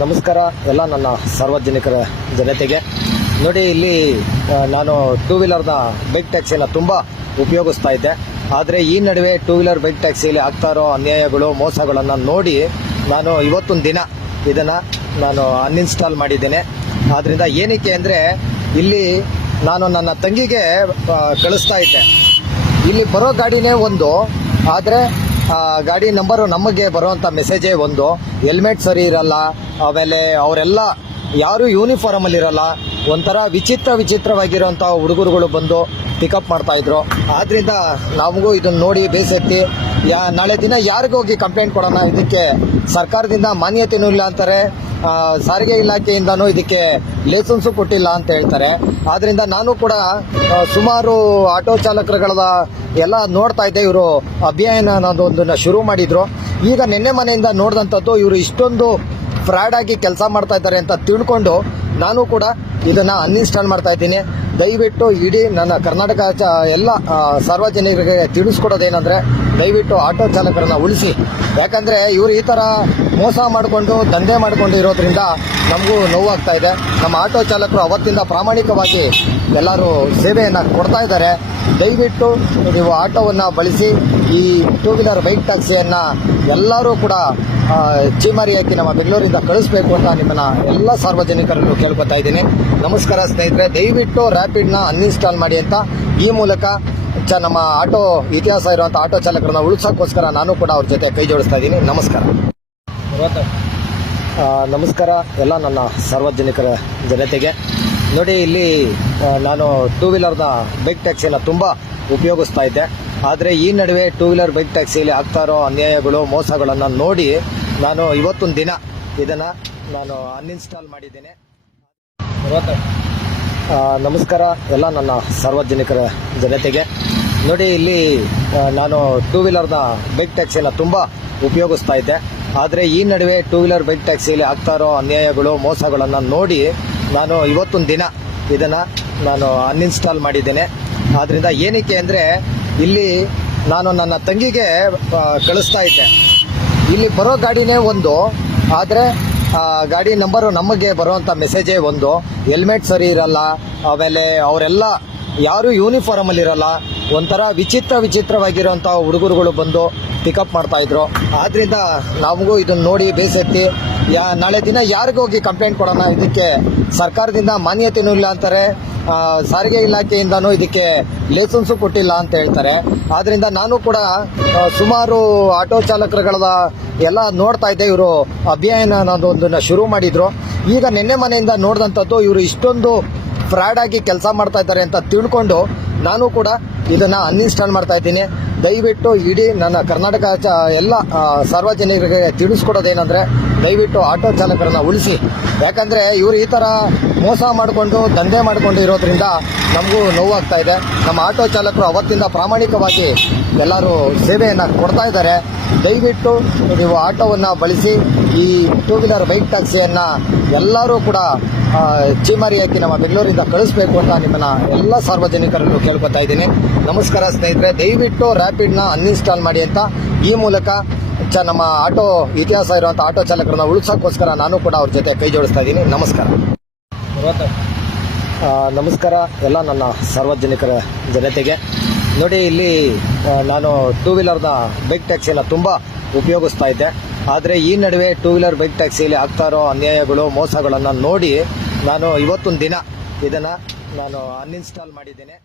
ನಮಸ್ಕಾರ ಎಲ್ಲ ನನ್ನ ಸಾರ್ವಜನಿಕರ ಜನತೆಗೆ. ನೋಡಿ, ಇಲ್ಲಿ ನಾನು ಟೂ ವೀಲರ್ನ ಬೈಕ್ ಟ್ಯಾಕ್ಸಿನ ತುಂಬ ಉಪಯೋಗಿಸ್ತಾ ಇದ್ದೆ. ಆದರೆ ಈ ನಡುವೆ ಟೂ ವೀಲರ್ ಬೈಕ್ ಟ್ಯಾಕ್ಸಿಯಲ್ಲಿ ಆಗ್ತಾ ಇರೋ ಅನ್ಯಾಯಗಳು, ಮೋಸಗಳನ್ನು ನೋಡಿ ನಾನು ಇವತ್ತೊಂದು ದಿನ ಇದನ್ನು ನಾನು ಅನ್ಇನ್ಸ್ಟಾಲ್ ಮಾಡಿದ್ದೇನೆ. ಆದ್ದರಿಂದ ಏನಕ್ಕೆ ಅಂದರೆ, ಇಲ್ಲಿ ನಾನು ನನ್ನ ತಂಗಿಗೆ ಕಳಿಸ್ತಾ ಇದ್ದೆ. ಇಲ್ಲಿ ಬರೋ ಗಾಡಿನೇ ಒಂದು, ಆದರೆ ಗಾಡಿ ನಂಬರು ನಮಗೆ ಬರುವಂಥ ಮೆಸೇಜೇ ಒಂದು ಹೆಲ್ಮೆಟ್ ಸರಿ ಇರಲ್ಲ, ಆಮೇಲೆ ಅವರೆಲ್ಲ ಯಾರು ಯೂನಿಫಾರ್ಮ್ ಅಲ್ಲಿ ಇರಲ್ಲ, ಒಂಥರ ವಿಚಿತ್ರ ವಿಚಿತ್ರವಾಗಿರುವಂಥ ಹುಡುಗರುಗಳು ಬಂದು ಪಿಕಪ್ ಮಾಡ್ತಾ ಆದ್ದರಿಂದ ನಮಗೂ ಇದನ್ನ ನೋಡಿ ಬೇಸೆತ್ತಿ ಯಾ ನಾಳೆ ದಿನ ಯಾರಿಗೋಗಿ ಕಂಪ್ಲೇಂಟ್ ಕೊಡೋಣ, ಇದಕ್ಕೆ ಸರ್ಕಾರದಿಂದ ಮಾನ್ಯತೆನೂ ಇಲ್ಲ ಅಂತಾರೆ. ಸಾರಿಗೆ ಇಲಾಖೆಯಿಂದನೂ ಇದಕ್ಕೆ ಲೈಸೆನ್ಸು ಕೊಟ್ಟಿಲ್ಲ ಅಂತ ಹೇಳ್ತಾರೆ. ಆದ್ದರಿಂದ ನಾನು ಕೂಡ ಸುಮಾರು ಆಟೋ ಚಾಲಕರುಗಳ ಎಲ್ಲ ನೋಡ್ತಾ ಇದ್ದೆ. ಇವರು ಅಭಿಯಾನ ಅನ್ನೋದೊಂದನ್ನು ಶುರು ಮಾಡಿದ್ರು. ಈಗ ನಿನ್ನೆ ಮನೆಯಿಂದ ನೋಡಿದಂಥದ್ದು ಇವರು ಇಷ್ಟೊಂದು ಫ್ರಾಡ್ ಆಗಿ ಕೆಲಸ ಮಾಡ್ತಾ ಇದ್ದಾರೆ ಅಂತ ತಿಳ್ಕೊಂಡು ನಾನು ಕೂಡ ಇದನ್ನ ಅನ್ಇನ್ಸ್ಟಾಲ್ ಮಾಡ್ತಾ ಇದ್ದೀನಿ. ದಯವಿಟ್ಟು ಇಡೀ ನನ್ನ ಕರ್ನಾಟಕ ಚ- ಎಲ್ಲ ಸಾರ್ವಜನಿಕರಿಗೆ ತಿಳಿಸ್ಕೊಡೋದೇನೆಂದರೆ ದಯವಿಟ್ಟು ಆಟೋ ಚಾಲಕರನ್ನ ಉಳಿಸಿ. ಯಾಕಂದ್ರೆ ಇವರು ಈ ತರ ಮೋಸ ಮಾಡಿಕೊಂಡು ದಂಧೆ ಮಾಡಿಕೊಂಡು ಇರೋದ್ರಿಂದ ನಮಗೂ ನೋವಾಗ್ತಾ ಇದೆ. ನಮ್ಮ ಆಟೋ ಚಾಲಕರು ಅವತ್ತಿಂದ ಪ್ರಾಮಾಣಿಕವಾಗಿ ಎಲ್ಲರೂ ಸೇವೆಯನ್ನು ಕೊಡ್ತಾ ಇದ್ದಾರೆ. ದಯವಿಟ್ಟು ನೀವು ಆಟೋವನ್ನು ಬಳಸಿ ಈ ಟೂ ವೀಲರ್ ಬೈಕ್ ಟ್ಯಾಕ್ಸಿಯನ್ನು ಎಲ್ಲರೂ ಕೂಡ ಆ, ಚೀಮಾರಿ ಹಾಕಿ ನಮ್ಮ ಬೆಂಗಳೂರಿಂದ ಕಳಿಸ್ಬೇಕು ಅಂತ ನಿಮ್ಮನ್ನ ಎಲ್ಲ ಸಾರ್ವಜನಿಕರನ್ನು ಕೇಳ್ಕೊತಾ ಇದ್ದೀನಿ. ನಮಸ್ಕಾರ ಸ್ನೇಹಿತರೆ ದಯವಿಟ್ಟು ರ್ಯಾಪಿಡ್ನ ಅನ್ಇನ್ಸ್ಟಾಲ್ ಮಾಡಿ ಅಂತ ಈ ಮೂಲಕ ಚ ನಮ್ಮ ಆಟೋ ಇತಿಹಾಸ ಇರುವಂಥ ಆಟೋ ಚಾಲಕರನ್ನ ಉಳಿಸೋಕ್ಕೋಸ್ಕರ ನಾನು ಕೂಡ ಅವ್ರ ಜೊತೆ ಕೈ ಜೋಡಿಸ್ತಾ ಇದ್ದೀನಿ. ನಮಸ್ಕಾರ. ನಮಸ್ಕಾರ ಎಲ್ಲ ನನ್ನ ಸಾರ್ವಜನಿಕರ ಜನತೆಗೆ. ನೋಡಿ, ಇಲ್ಲಿ ನಾನು ಟೂ ವೀಲರ್ನ ಬೈಕ್ ಟ್ಯಾಕ್ಸಿನ ತುಂಬ ಉಪಯೋಗಿಸ್ತಾ ಇದ್ದೆ. ಆದರೆ ಈ ನಡುವೆ ಟೂ ವೀಲರ್ ಬೈಕ್ ಟ್ಯಾಕ್ಸಿಯಲ್ಲಿ ಆಗ್ತಾ ಇರೋ ಅನ್ಯಾಯಗಳು, ಮೋಸಗಳನ್ನು ನೋಡಿ ನಾನು ಇವತ್ತೊಂದು ದಿನ ಇದನ್ನು ನಾನು ಅನ್ಇನ್ಸ್ಟಾಲ್ ಮಾಡಿದ್ದೇನೆ. ನಮಸ್ಕಾರ. ಎಲ್ಲ ನನ್ನ ಸಾರ್ವಜನಿಕರ ಜನತೆಗೆ. ನೋಡಿ, ಇಲ್ಲಿ ನಾನು ಟೂ ವೀಲರ್ನ ಬೈಕ್ ಟ್ಯಾಕ್ಸಿನ ತುಂಬ ಉಪಯೋಗಿಸ್ತಾ ಇದ್ದೆ. ಆದರೆ ಈ ನಡುವೆ ಟೂ ವೀಲರ್ ಬೈಕ್ ಟ್ಯಾಕ್ಸಿಯಲ್ಲಿ ಆಗ್ತಾ ಇರೋ ಅನ್ಯಾಯಗಳು, ಮೋಸಗಳನ್ನು ನೋಡಿ ನಾನು ಇವತ್ತೊಂದು ದಿನ ಇದನ್ನು ನಾನು ಅನ್ಇನ್ಸ್ಟಾಲ್ ಮಾಡಿದ್ದೇನೆ. ಆದ್ದರಿಂದ ಏನಕ್ಕೆ ಅಂದರೆ, ಇಲ್ಲಿ ನಾನು ನನ್ನ ತಂಗಿಗೆ ಕಳಿಸ್ತಾ ಇದ್ದೆ. ಇಲ್ಲಿ ಬರೋ ಗಾಡಿನೇ ಒಂದು. ಆದರೆ ಗಾಡಿ ನಂಬರು ನಮಗೆ ಬರುವಂಥ ಮೆಸೇಜೇ ಒಂದು ಹೆಲ್ಮೆಟ್ ಸರಿ ಇರಲ್ಲ, ಆಮೇಲೆ ಅವರೆಲ್ಲ ಯಾರು ಯೂನಿಫಾರ್ಮ್ ಅಲ್ಲಿ ಇರಲ್ಲ, ಒಂಥರ ವಿಚಿತ್ರ ವಿಚಿತ್ರವಾಗಿರುವಂಥ ಹುಡುಗರುಗಳು ಬಂದು ಪಿಕಪ್ ಮಾಡ್ತಾ ಆದ್ದರಿಂದ ನಮಗೂ ಇದನ್ನ ನೋಡಿ ಬೇಸತ್ತಿ, ಯಾ, ನಾಳೆ ದಿನ ಯಾರಿಗೋಗಿ ಕಂಪ್ಲೇಂಟ್ ಕೊಡೋಣ, ಇದಕ್ಕೆ ಸರ್ಕಾರದಿಂದ ಮಾನ್ಯತೆನೂ ಇಲ್ಲ ಅಂತಾರೆ. ಸಾರಿಗೆ ಇಲಾಖೆಯಿಂದನೂ ಇದಕ್ಕೆ ಲೈಸೆನ್ಸು ಕೊಟ್ಟಿಲ್ಲ ಅಂತ ಹೇಳ್ತಾರೆ. ಆದ್ದರಿಂದ ನಾನು ಕೂಡ ಸುಮಾರು ಆಟೋ ಚಾಲಕರುಗಳ ಎಲ್ಲ ನೋಡ್ತಾ ಇದ್ದೆ. ಇವರು ಅಭಿಯಾನ ಅನ್ನೋದೊಂದನ್ನ ಶುರು ಮಾಡಿದ್ರು. ಈಗ ನಿನ್ನೆ ಮನೆಯಿಂದ ನೋಡಿದಂಥದ್ದು ಇವರು ಇಷ್ಟೊಂದು ಫ್ರಾಡ್ ಕೆಲಸ ಮಾಡ್ತಾ ಇದ್ದಾರೆ ಅಂತ ತಿಳ್ಕೊಂಡು ನಾನು ಕೂಡ ಇದನ್ನ ಅನ್ಇನ್ಸ್ಟಾಲ್ ಮಾಡ್ತಾ ಇದ್ದೀನಿ. ದಯವಿಟ್ಟು ಇಡೀ ನನ್ನ ಕರ್ನಾಟಕ ಎಲ್ಲ ಸಾರ್ವಜನಿಕರಿಗೆ ತಿಳಿಸ್ಕೊಡೋದೇನಂದ್ರೆ ದಯವಿಟ್ಟು ಆಟೋ ಚಾಲಕರನ್ನ ಉಳಿಸಿ. ಯಾಕಂದ್ರೆ ಇವರು ಈ ತರ ಮೋಸ ಮಾಡಿಕೊಂಡು, ದಂಧೆ ಮಾಡಿಕೊಂಡು ಇರೋದ್ರಿಂದ ನಮಗೂ ನೋವಾಗ್ತಾ ಇದೆ. ನಮ್ಮ ಆಟೋ ಚಾಲಕರು ಅವತ್ತಿಂದ ಪ್ರಾಮಾಣಿಕವಾಗಿ ಎಲ್ಲರೂ ಸೇವೆಯನ್ನು ಕೊಡ್ತಾ ಇದ್ದಾರೆ. ದಯವಿಟ್ಟು ನೀವು ಆಟೋವನ್ನು ಬಳಸಿ ಈ ಟೂ ವೀಲರ್ ಬೈಕ್ ಟ್ಯಾಕ್ಸಿಯನ್ನು ಎಲ್ಲರೂ ಕೂಡ ಚೀಮಾರಿಯಾಗಿ ಚೀಮಾರಿ ನಮ್ಮ ಬೆಂಗಳೂರಿಂದ ಕಳಿಸ್ಬೇಕು ಅಂತ ನಿಮ್ಮನ್ನ ಎಲ್ಲ ಸಾರ್ವಜನಿಕರನ್ನು ಕೇಳ್ಕೊತಾ ಇದ್ದೀನಿ. ನಮಸ್ಕಾರ ಸ್ನೇಹಿತರೆ ದಯವಿಟ್ಟು ರ್ಯಾಪಿಡ್ನ ಅನ್ಇನ್ಸ್ಟಾಲ್ ಮಾಡಿ ಅಂತ ಈ ಮೂಲಕ ಚ ನಮ್ಮ ಆಟೋ ಇತಿಹಾಸ ಇರುವಂಥ ಆಟೋ ಚಾಲಕರನ್ನ ಉಳಿಸೋಕ್ಕೋಸ್ಕರ ನಾನು ಕೂಡ ಅವ್ರ ಜೊತೆ ಕೈ ಜೋಡಿಸ್ತಾ ಇದ್ದೀನಿ. ನಮಸ್ಕಾರ. ನಮಸ್ಕಾರ ಎಲ್ಲ ನನ್ನ ಸಾರ್ವಜನಿಕರ ಜನತೆಗೆ. ನೋಡಿ, ಇಲ್ಲಿ ನಾನು ಟೂ ವೀಲರ್ನ ಬೈಕ್ ಟ್ಯಾಕ್ಸಿನ ತುಂಬ ಉಪಯೋಗಿಸ್ತಾ ಇದ್ದೆ. ಆದರೆ ಈ ನಡುವೆ ಟೂ ವೀಲರ್ ಬೈಕ್ ಟ್ಯಾಕ್ಸಿಯಲ್ಲಿ ಆಗ್ತಾ ಇರೋ ಅನ್ಯಾಯಗಳು, ಮೋಸಗಳನ್ನು ನೋಡಿ ನಾನು ಇವತ್ತೊಂದು ದಿನ ಇದನ್ನು ನಾನು ಅನ್ಇನ್ಸ್ಟಾಲ್ ಮಾಡಿದ್ದೇನೆ.